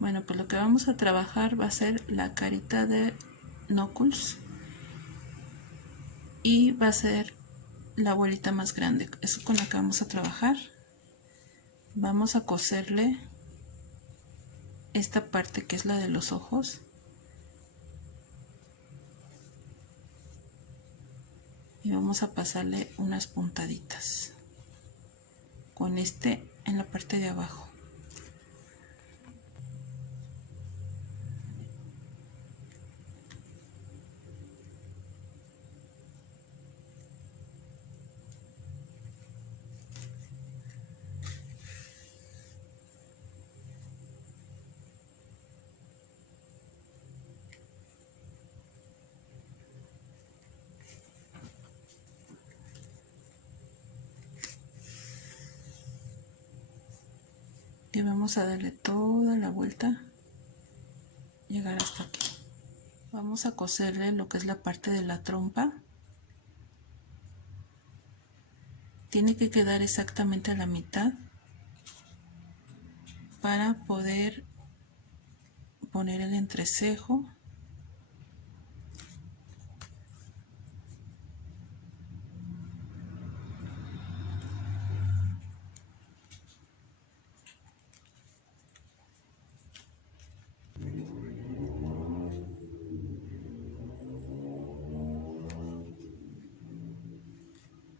Bueno, pues lo que vamos a trabajar va a ser la carita de Knuckles y va a ser la bolita más grande. Eso con la que vamos a trabajar. Vamos a coserle esta parte que es la de los ojos y vamos a pasarle unas puntaditas con este en la parte de abajo. Y vamos a darle toda la vuelta, llegar hasta aquí. Vamos a coserle lo que es la parte de la trompa. Tiene que quedar exactamente a la mitad para poder poner el entrecejo.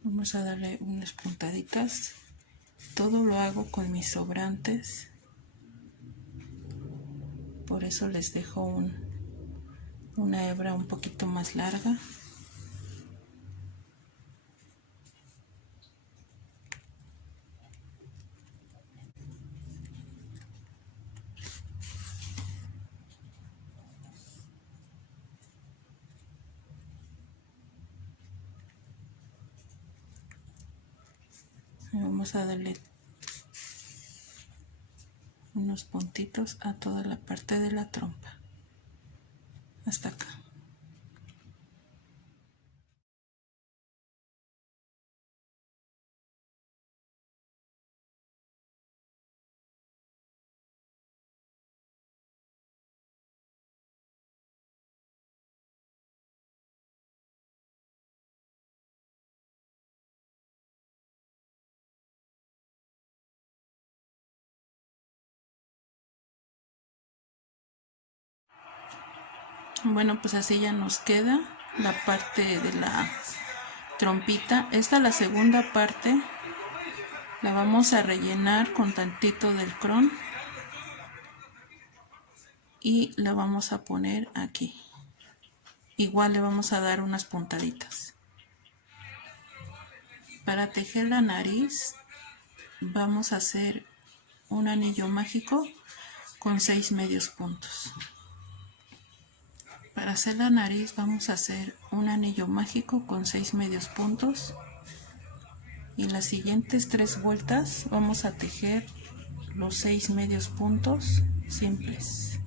Vamos a darle unas puntaditas. Todo lo hago con mis sobrantes. Por eso les dejo una hebra un poquito más larga. Y vamos a darle unos puntitos a toda la parte de la trompa. Hasta acá. Bueno, pues así ya nos queda la parte de la trompita. Esta, la segunda parte, la vamos a rellenar con tantito del crón y la vamos a poner aquí. Igual le vamos a dar unas puntaditas. Para tejer la nariz vamos a hacer un anillo mágico con 6 medios puntos. Para hacer la nariz vamos a hacer un anillo mágico con 6 medios puntos y las siguientes 3 vueltas vamos a tejer los 6 medios puntos simples.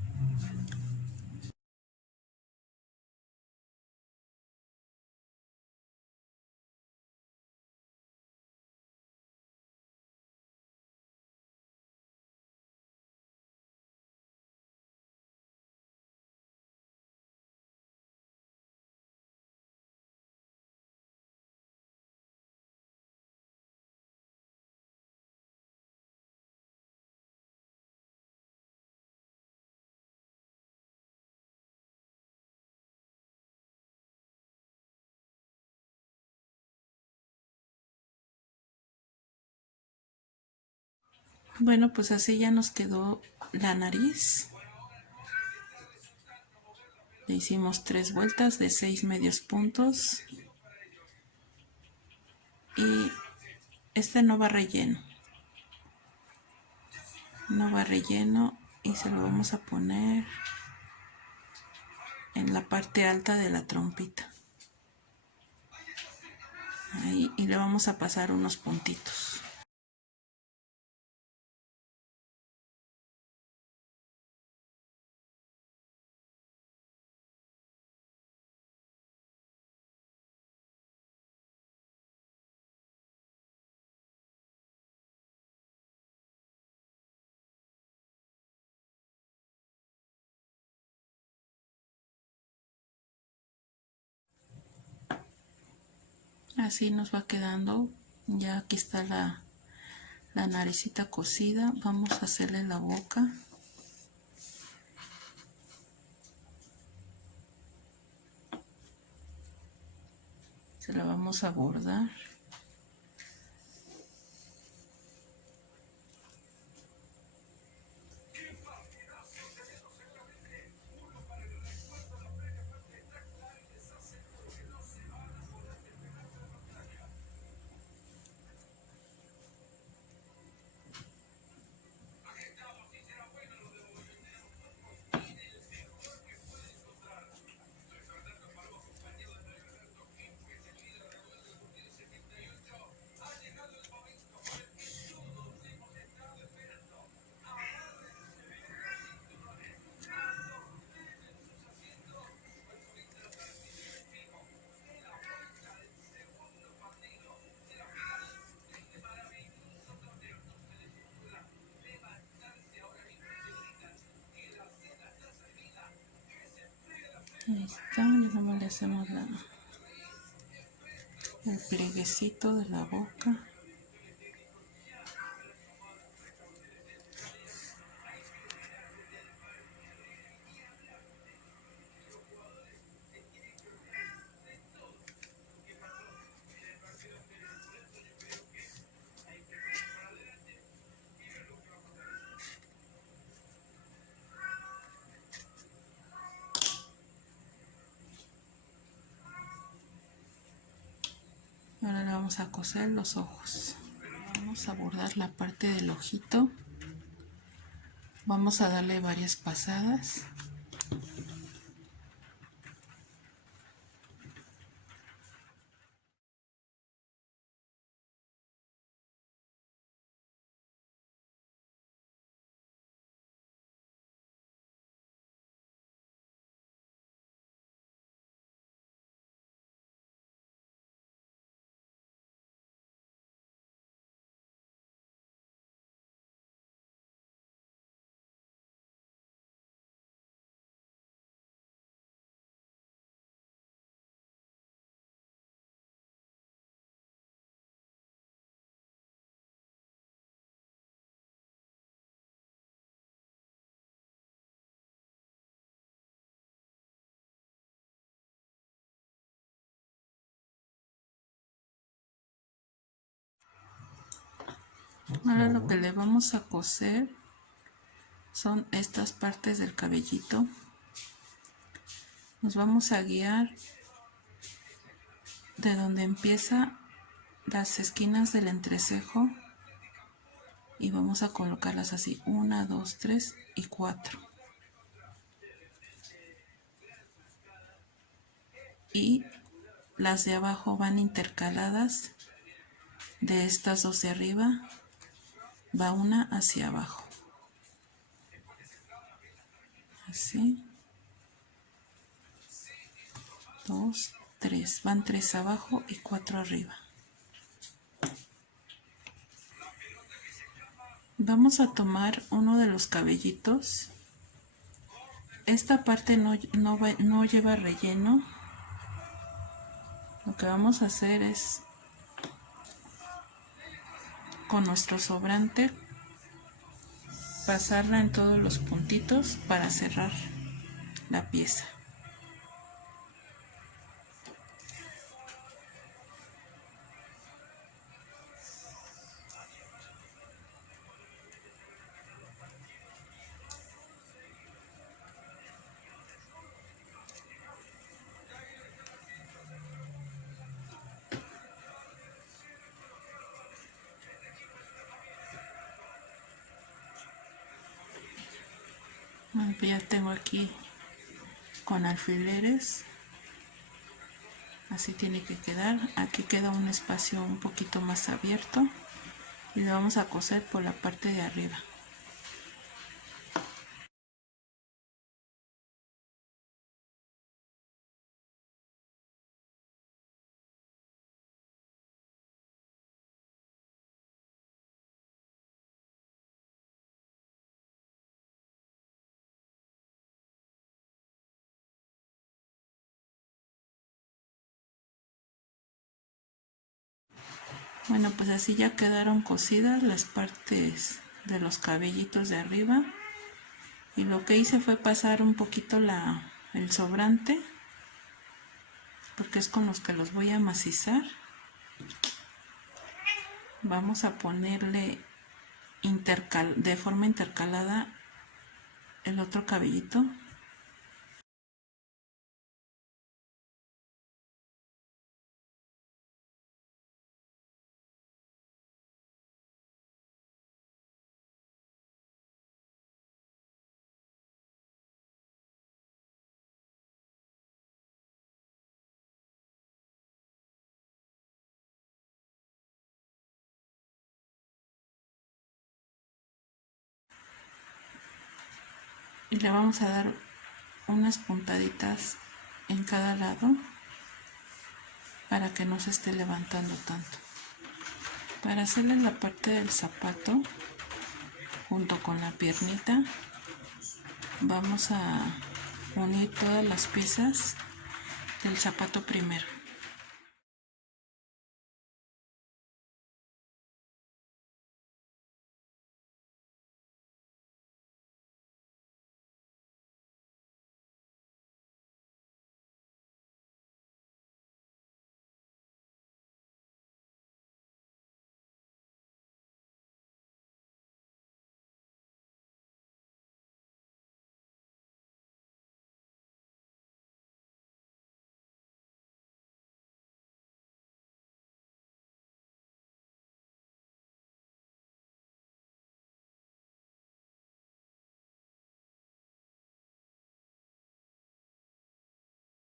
Bueno, pues así ya nos quedó la nariz. Le hicimos 3 vueltas de 6 medios puntos y este no va relleno. No va relleno y se lo vamos a poner en la parte alta de la trompita. Ahí, y le vamos a pasar unos puntitos. Así nos va quedando. Ya aquí está la naricita cosida. Vamos a hacerle la boca. Se la vamos a bordar. Ahí está, ya nomás le hacemos el plieguecito de la boca. Ahora le vamos a coser los ojos. Vamos a bordar la parte del ojito. Vamos a darle varias pasadas. Ahora lo que le vamos a coser son estas partes del cabellito. Nos vamos a guiar de donde empieza las esquinas del entrecejo y vamos a colocarlas así: 1, 2, 3 y 4. Y las de abajo van intercaladas. De estas dos de arriba va una hacia abajo, así, 2, 3, van 3 abajo y 4 arriba. Vamos a tomar uno de los cabellitos. Esta parte no lleva relleno. Lo que vamos a hacer es, con nuestro sobrante, pasarla en todos los puntitos para cerrar la pieza. Ya tengo aquí con alfileres, así tiene que quedar. Aquí queda un espacio un poquito más abierto y le vamos a coser por la parte de arriba. Bueno, pues así ya quedaron cosidas las partes de los cabellitos de arriba. Y lo que hice fue pasar un poquito el sobrante, porque es con los que los voy a macizar. Vamos a ponerle de forma intercalada el otro cabellito. Y le vamos a dar unas puntaditas en cada lado para que no se esté levantando tanto. Para hacerle la parte del zapato junto con la piernita, vamos a unir todas las piezas del zapato primero.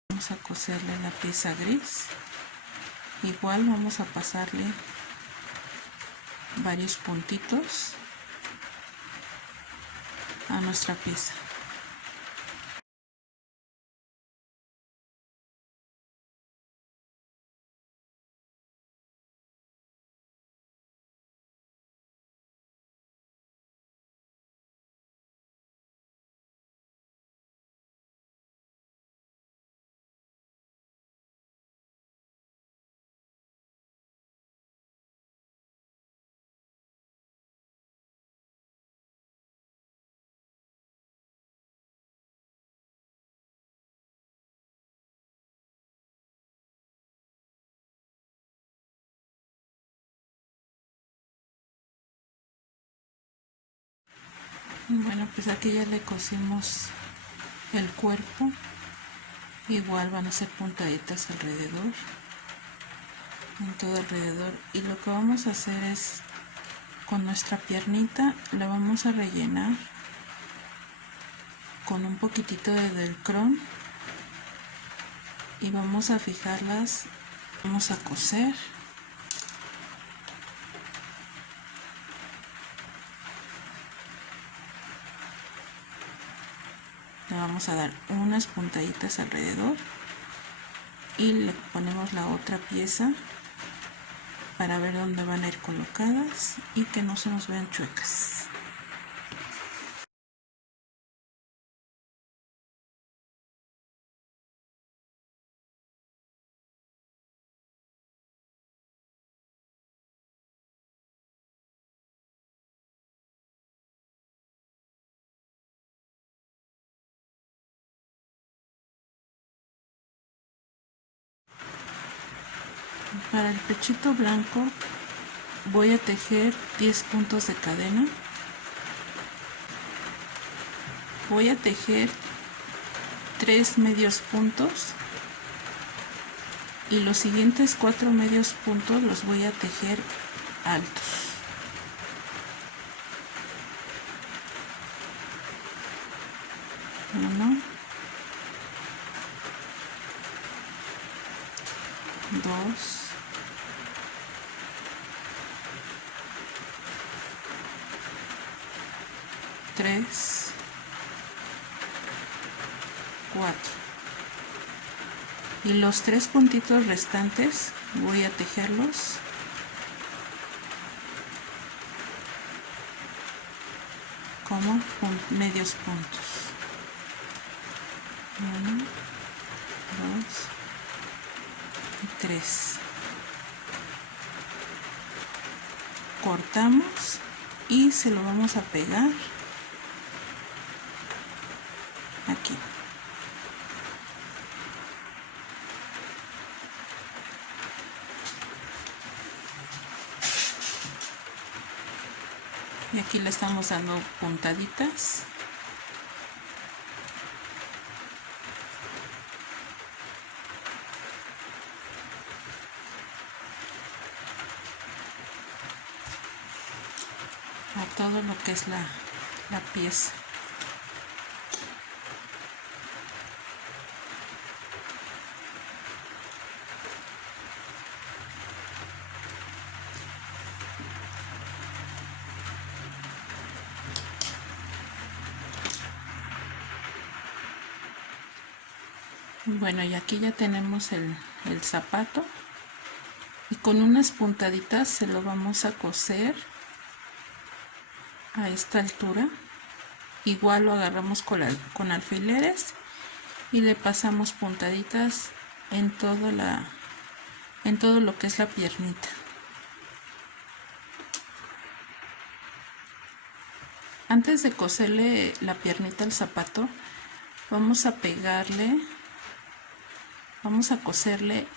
Vamos a coserle la pieza gris. Igual vamos a pasarle varios puntitos a nuestra pieza. Bueno, pues aquí ya le cosimos el cuerpo. Igual van a ser puntaditas alrededor, en todo alrededor. Y lo que vamos a hacer es, con nuestra piernita, la vamos a rellenar con un poquitito de velcro y vamos a fijarlas, vamos a coser. Le vamos a dar unas puntaditas alrededor y le ponemos la otra pieza para ver dónde van a ir colocadas y que no se nos vean chuecas. Para el pechito blanco voy a tejer 10 puntos de cadena. Voy a tejer 3 medios puntos y los siguientes 4 medios puntos los voy a tejer altos. Uno, dos, tres, 4. Y los 3 puntitos restantes voy a tejerlos como medios puntos. 1, 2 y 3. cortamos y se lo vamos a pegar aquí. Y aquí le estamos dando puntaditas. A todo lo que es la pieza. Bueno, y aquí ya tenemos el zapato, y con unas puntaditas se lo vamos a coser a esta altura. Igual lo agarramos con alfileres y le pasamos puntaditas en todo lo que es la piernita. Antes de coserle la piernita al zapato, vamos a coserle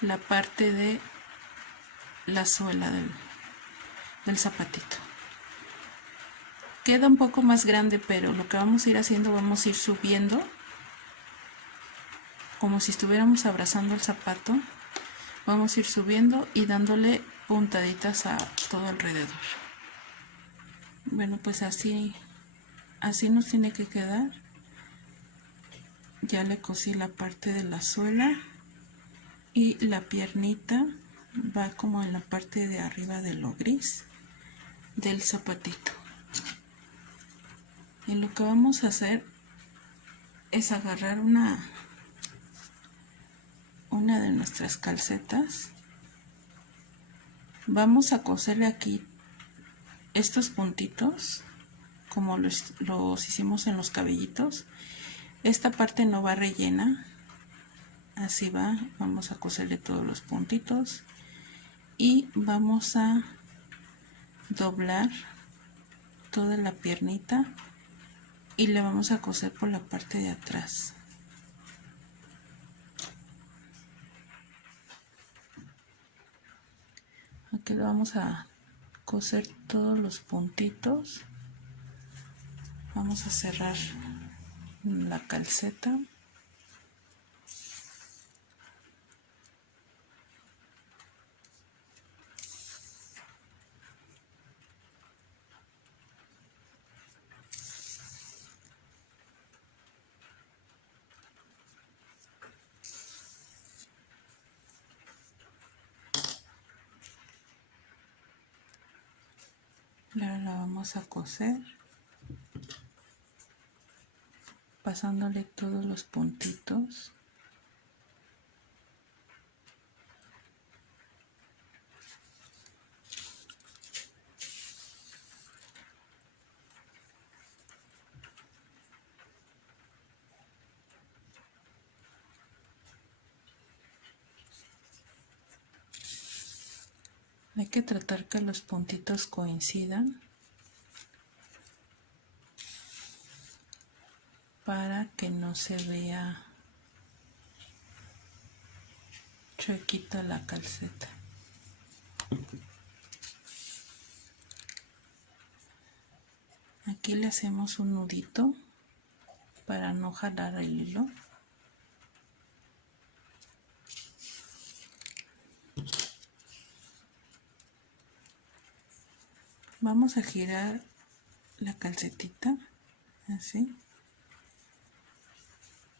la parte de la suela del zapatito. Queda un poco más grande, pero lo que vamos a ir haciendo, vamos a ir subiendo como si estuviéramos abrazando el zapato. Vamos a ir subiendo y dándole puntaditas a todo alrededor. Bueno, pues así nos tiene que quedar. Ya le cosí la parte de la suela y la piernita va como en la parte de arriba de lo gris del zapatito. Y lo que vamos a hacer es agarrar una de nuestras calcetas. Vamos a coserle aquí estos puntitos como los hicimos en los cabellitos. Esta parte no va rellena, así va. Vamos a coserle todos los puntitos y vamos a doblar toda la piernita y le vamos a coser por la parte de atrás. Aquí le vamos a coser todos los puntitos. Vamos a cerrar la calceta. Y ahora la vamos a coser pasándole todos los puntitos. Hay que tratar que los puntitos coincidan para que no se vea chuequita la calceta. Aquí le hacemos un nudito para no jalar el hilo. Vamos a girar la calcetita así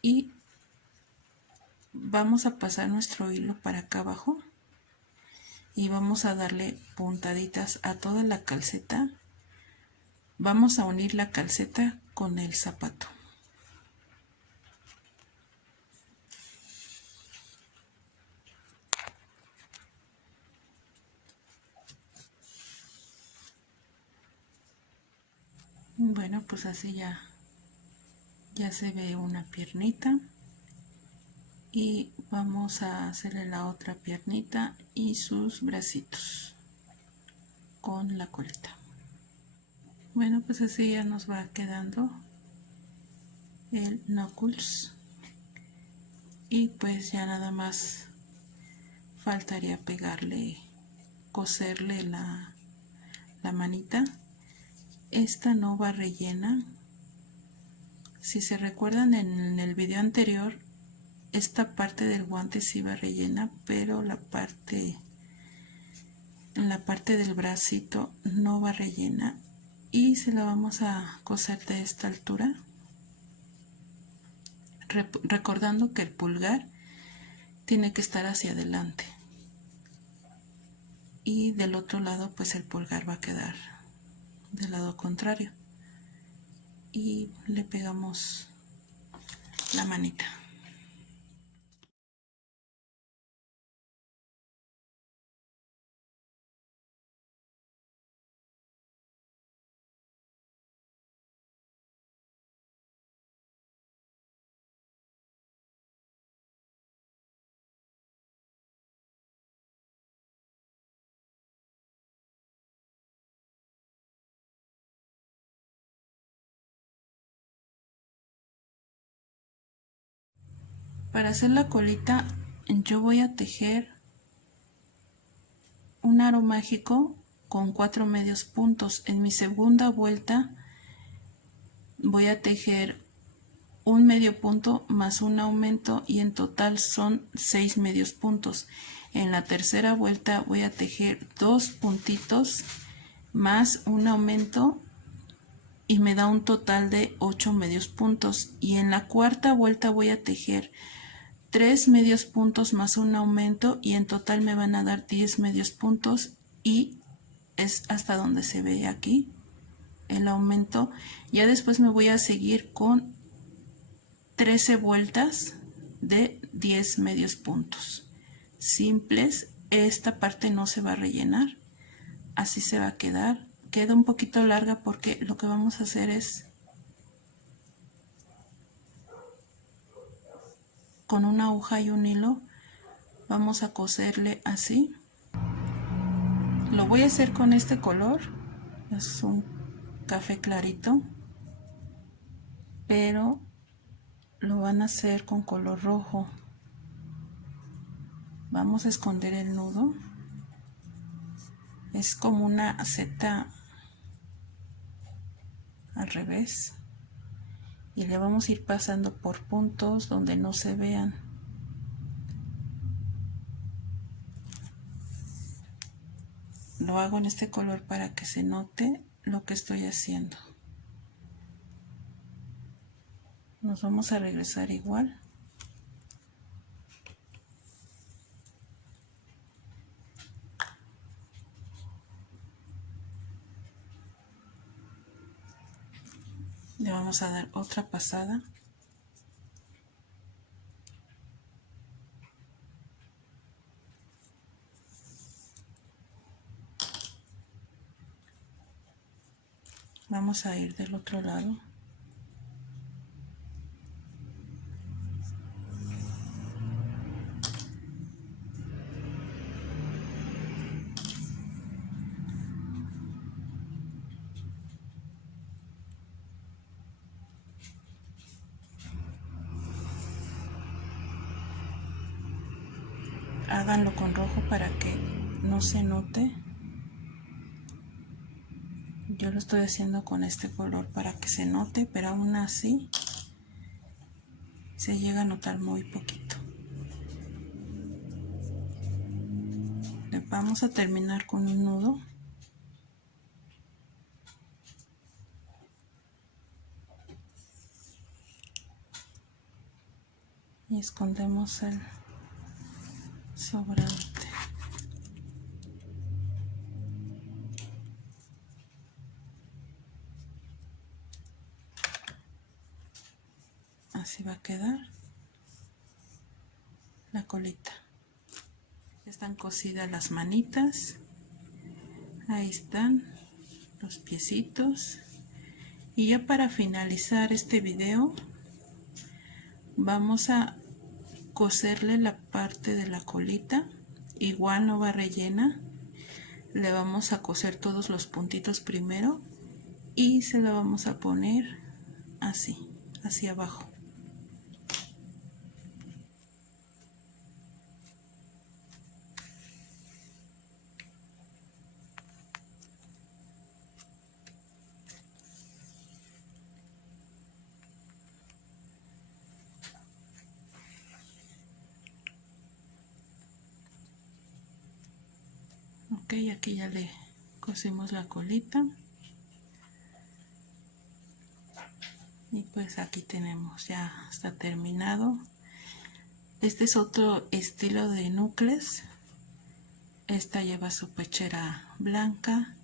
y vamos a pasar nuestro hilo para acá abajo y vamos a darle puntaditas a toda la calceta. Vamos a unir la calceta con el zapato. Bueno, pues así ya se ve una piernita y vamos a hacerle la otra piernita y sus bracitos. con la colita. Bueno, pues así ya nos va quedando el knuckles, y pues ya nada más faltaría pegarle, coserle la manita. Esta no va rellena. Si se recuerdan, en el video anterior esta parte del guante sí va rellena, pero en la parte del bracito no va rellena, y se la vamos a coser de esta altura, recordando que el pulgar tiene que estar hacia adelante y del otro lado pues el pulgar va a quedar del lado contrario, y le pegamos la manita. Para hacer la colita yo voy a tejer un aro mágico con 4 medios puntos. En mi segunda vuelta voy a tejer un medio punto más un aumento, y en total son 6 medios puntos. En la tercera vuelta voy a tejer 2 puntitos más un aumento, y me da un total de 8 medios puntos. Y en la cuarta vuelta voy a tejer 3 medios puntos más un aumento, y en total me van a dar 10 medios puntos, y es hasta donde se ve aquí el aumento. Ya después me voy a seguir con 13 vueltas de 10 medios puntos simples. Esta parte no se va a rellenar, así se va a quedar. Queda un poquito larga porque lo que vamos a hacer es con una aguja y un hilo vamos a coserle así. Lo voy a hacer con este color, es un café clarito, pero lo van a hacer con color rojo. Vamos a esconder el nudo, es como una Z al revés, y le vamos a ir pasando por puntos donde no se vean. Lo hago en este color para que se note lo que estoy haciendo. Nos vamos a regresar igual. Le vamos a dar otra pasada. Vamos a ir del otro lado. Háganlo con rojo para que no se note. Yo lo estoy haciendo con este color para que se note, pero aún así se llega a notar muy poquito. Vamos a terminar con un nudo. Y escondemos el sobrante. Así va a quedar la colita. Ya están cosidas las manitas. Ahí están los piecitos. Y ya para finalizar este video vamos a coserle la parte de la colita. Igual no va rellena. le vamos a coser todos los puntitos primero y se lo vamos a poner así, hacia abajo. Ok, aquí ya le cosimos la colita. Y pues aquí tenemos, ya está terminado. Este es otro estilo de núcleos. Esta lleva su pechera blanca.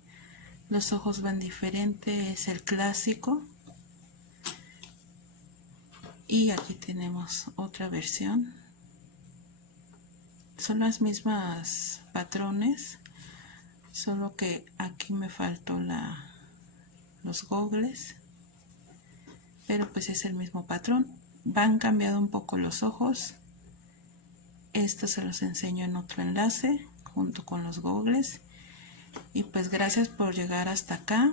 Los ojos van diferente, es el clásico. Y aquí tenemos otra versión. Son las mismas patrones, solo que aquí me faltó los gogles, pero pues es el mismo patrón. Van cambiando un poco los ojos. Esto se los enseño en otro enlace junto con los gogles. Y pues gracias por llegar hasta acá.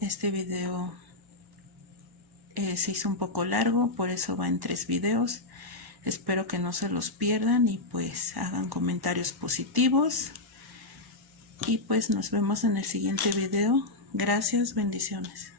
Este video se hizo un poco largo, por eso va en 3 videos. Espero que no se los pierdan y pues hagan comentarios positivos. Y pues nos vemos en el siguiente video. Gracias, bendiciones.